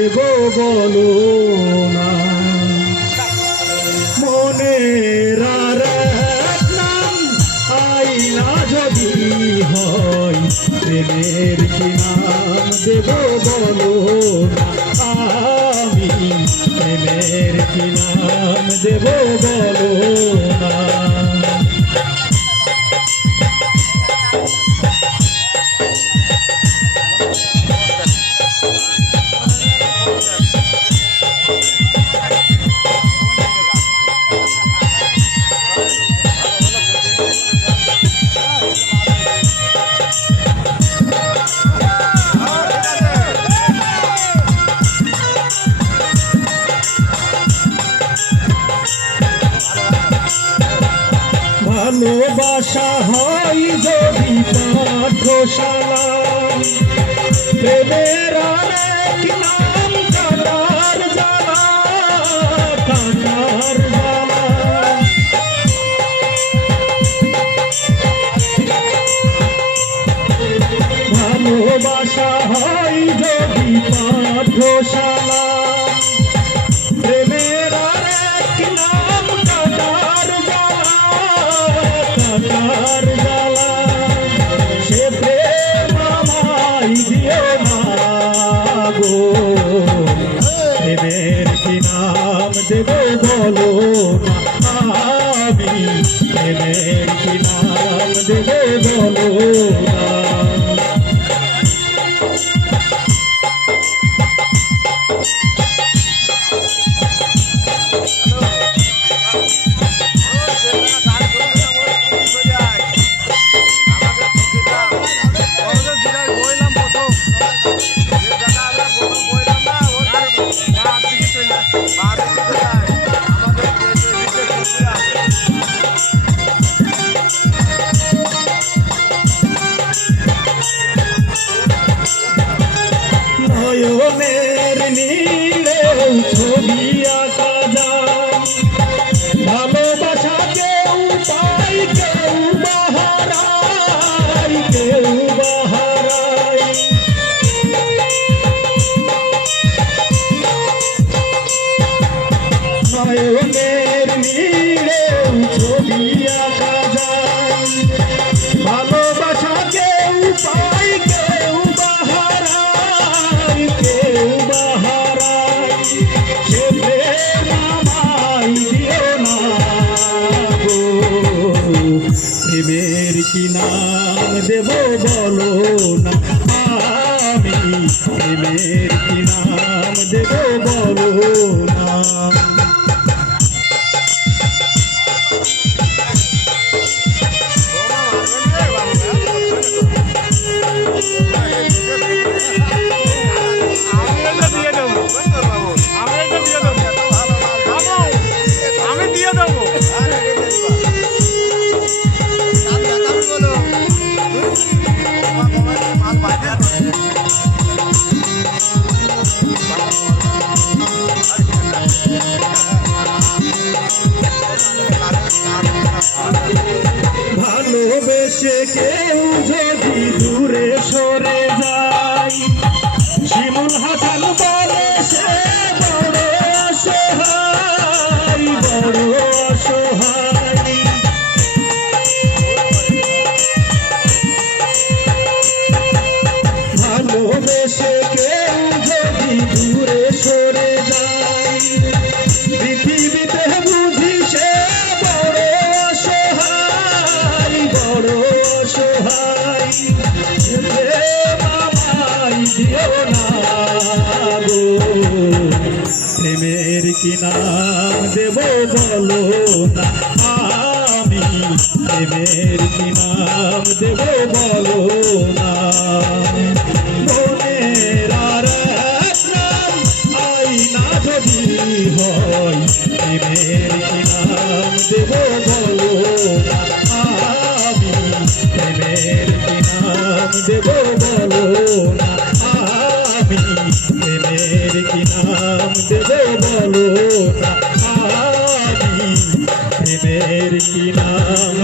দেব বলো না। মনের আর এক নাম আইনা যদি হয়, প্রেমের কি নাম দেব বলো না। আমি প্রেমের কি নাম দেব বলো না। ভালোবাসা হয় যদি পাঠশালা, প্রেমের আরেক নাম কাটার জ্বালা, কাটার জ্বালা। ভালোবাসা হয় যদি পাঠশালা, প্রেমের আরেক নাম কাটার জ্বালা, কাটার জ্বালা। সে প্রেম আমায় দিও না গো, প্রেমের কি নাম দেব বলো না। আমি প্রেমের কি নাম দেব বলো না। নয়নের নীড়ে ছবি আঁকা যায়, ভালোবাসা কেউ পায় কেউ বাহারায়, কেউ বাহারায়। নয়নের নীড়ে ছবি আঁকা যায়, ভালোবাসা কেউ পায় কেউ বাহারায়, কেউ বাহারায়। সে প্রেম আমায় দিও না গো, প্রেমের কি নাম দেব বলো না। আমি প্রেমের কি নাম দেব বলো না। ভালোবেসে কেউ যদি দূরে সরে যায়, শিমুল হাসান বলে সে বড় অসহায়, বড় অসহায়। ভালোবেসে কেউ যদি দূরে সরে যায়, পৃথিবীতে বুঝি সে বড় অসহায়, বড় অসহায়। প্রেম আমায় দিও না গো, প্রেমের কি নাম দেব বলো না। আমি প্রেমের কি নাম দেব বলো না। মনের আর এক নাম আইনা যদি হয়, প্রেমের কি নাম দেব বলো না। আমি প্রেমের কি নাম দেব বলো না। আমি প্রেমের কি নাম দেব বলো না। আমি প্রেমের কি নাম